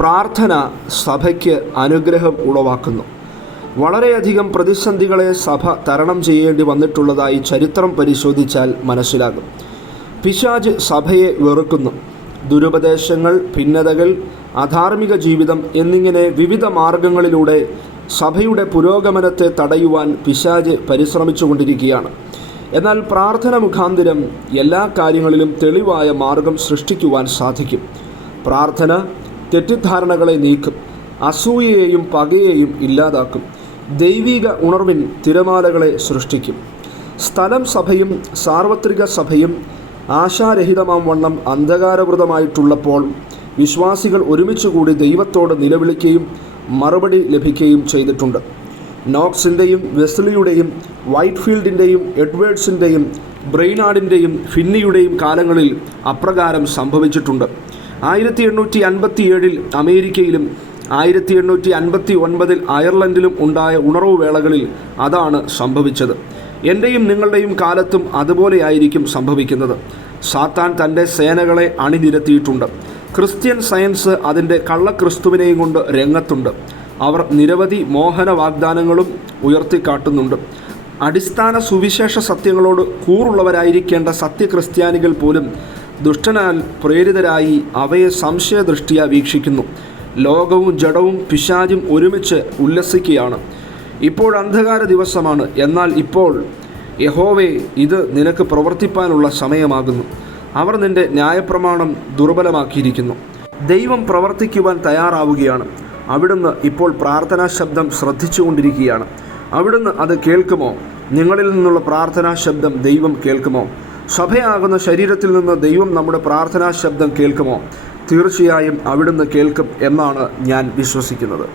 പ്രാർത്ഥന സഭയ്ക്ക് അനുഗ്രഹം ഉളവാക്കുന്നു. വളരെയധികം പ്രതിസന്ധികളെ സഭ തരണം ചെയ്യേണ്ടി വന്നിട്ടുള്ളതായി ചരിത്രം പരിശോധിച്ചാൽ മനസ്സിലാകും. പിശാജ് സഭയെ വെറുക്കുന്നു. ദുരുപദേശങ്ങൾ ഭിന്നതകൾ അധാർമിക ജീവിതം എന്നിങ്ങനെ വിവിധ മാർഗങ്ങളിലൂടെ സഭയുടെ പുരോഗമനത്തെ തടയുവാൻ പിശാജ് പരിശ്രമിച്ചുകൊണ്ടിരിക്കുകയാണ്. എന്നാൽ പ്രാർത്ഥന മുഖാന്തിരം എല്ലാ കാര്യങ്ങളിലും തെളിവായ മാർഗം സൃഷ്ടിക്കുവാൻ സാധിക്കും. പ്രാർത്ഥന തെറ്റിദ്ധാരണകളെ നീക്കും. അസൂയയെയും പകയെയും ഇല്ലാതാക്കും. ദൈവിക ഉണർവിൻ തിരമാലകളെ സൃഷ്ടിക്കും. സ്ഥലം സഭയും സാർവത്രിക സഭയും ആശാരഹിതമാം വണ്ണം അന്ധകാരവൃതമായിട്ടുള്ളപ്പോൾ വിശ്വാസികൾ ഒരുമിച്ചുകൂടി ദൈവത്തോട് നിലവിളിക്കുകയും മറുപടി ലഭിക്കുകയും ചെയ്തിട്ടുണ്ട്. നോക്സിന്റെയും വെസ്ലിയുടെയും വൈറ്റ്ഫീൽഡിന്റെയും എഡ്വേർഡ്സിന്റെയും ബ്രെയിനാർഡിന്റെയും ഫിന്നിയുടെയും കാലങ്ങളിൽ അപ്രകാരം സംഭവിച്ചിട്ടുണ്ട്. ആയിരത്തി എണ്ണൂറ്റി അൻപത്തി ഏഴിൽ അമേരിക്കയിലും ആയിരത്തി എണ്ണൂറ്റി അൻപത്തി ഒൻപതിൽ അയർലൻഡിലും ഉണ്ടായ ഉണർവ് വേളകളിൽ അതാണ് സംഭവിച്ചത്. എന്റെയും നിങ്ങളുടെയും കാലത്തും അതുപോലെയായിരിക്കും സംഭവിക്കുന്നത്. സാത്താൻ തന്റെ സേനകളെ അണിനിരത്തിയിട്ടുണ്ട്. ക്രിസ്ത്യൻ സയൻസ് അതിന്റെ കള്ളക്രിസ്തുവിനെയും കൊണ്ട് രംഗത്തുണ്ട്. അവർ നിരവധി മോഹന വാഗ്ദാനങ്ങളും ഉയർത്തിക്കാട്ടുന്നുണ്ട്. അടിസ്ഥാന സുവിശേഷ സത്യങ്ങളോട് കൂറുള്ളവരായിരിക്കേണ്ട സത്യക്രിസ്ത്യാനികൾ പോലും ദുഷ്ടനാൽ പ്രേരിതരായി അവയെ സംശയദൃഷ്ടിയ വീക്ഷിക്കുന്നു. ലോകവും ജഡവും പിശാചും ഒരുമിച്ച് ഉല്ലസിക്കുകയാണ്. ഇപ്പോൾ അന്ധകാര ദിവസമാണ്. എന്നാൽ ഇപ്പോൾ യഹോവേ ഇത് നിനക്ക് പ്രവർത്തിപ്പാനുള്ള സമയമാകുന്നു. അവർ നിന്റെ ന്യായപ്രമാണം ദുർബലമാക്കിയിരിക്കുന്നു. ദൈവം പ്രവർത്തിക്കുവാൻ തയ്യാറാവുകയാണ്. അവിടുന്ന് ഇപ്പോൾ പ്രാർത്ഥനാ ശബ്ദം ശ്രദ്ധിച്ചുകൊണ്ടിരിക്കുകയാണ്. അവിടുന്ന് അത് കേൾക്കുമോ? നിങ്ങളിൽ നിന്നുള്ള പ്രാർത്ഥനാ ശബ്ദം ദൈവം കേൾക്കുമോ? സഭയാകുന്ന ശരീരത്തിൽ നിന്ന് ദൈവം നമ്മുടെ പ്രാർത്ഥനാ ശബ്ദം കേൾക്കുമോ? തീർച്ചയായും അവിടുന്ന് കേൾക്കും എന്നാണ് ഞാൻ വിശ്വസിക്കുന്നത്.